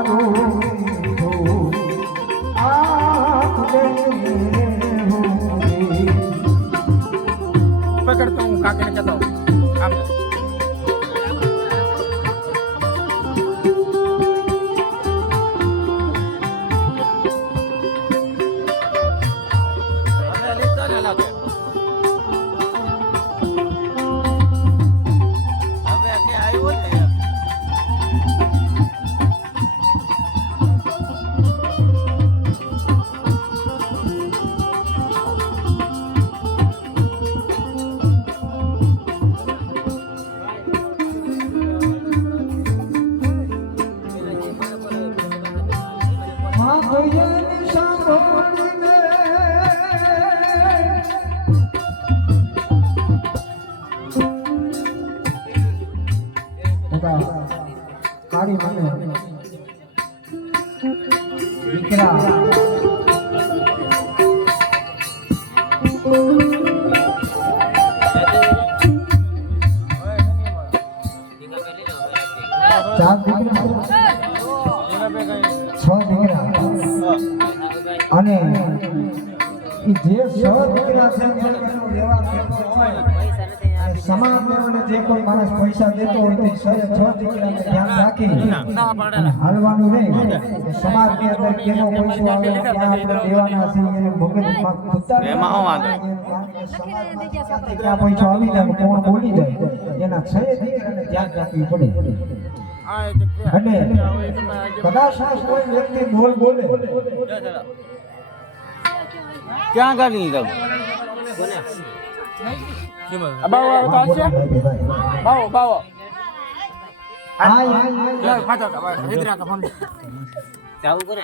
મારું મીઠું આપને હું તો હું કાકીને કહેતો આમ. કાળી મને. દીકરા. ચાર દીકરા. છ દીકરા. અને જે છ દીકરા છે સમાજને જે કોઈ માણસ પૈસા દેતો હોય તો છ દીકરાને ધ્યાન રાખી હાલવાનું નહીં. કે સમાજની અંદર કેનો પૈસો આવે ત્યાં આપણે દેવાના છે એને પૈસો આવી જાય કોણ બોલી જાય? એના છ દીકરાને ધ્યાન રાખવી પડે. અને કદાચ કોઈ વ્યક્તિ બોલ બોલે. ક્યાં ગાડી જાવ બાવો આવે તો આવશે બાવો બાવો. કરે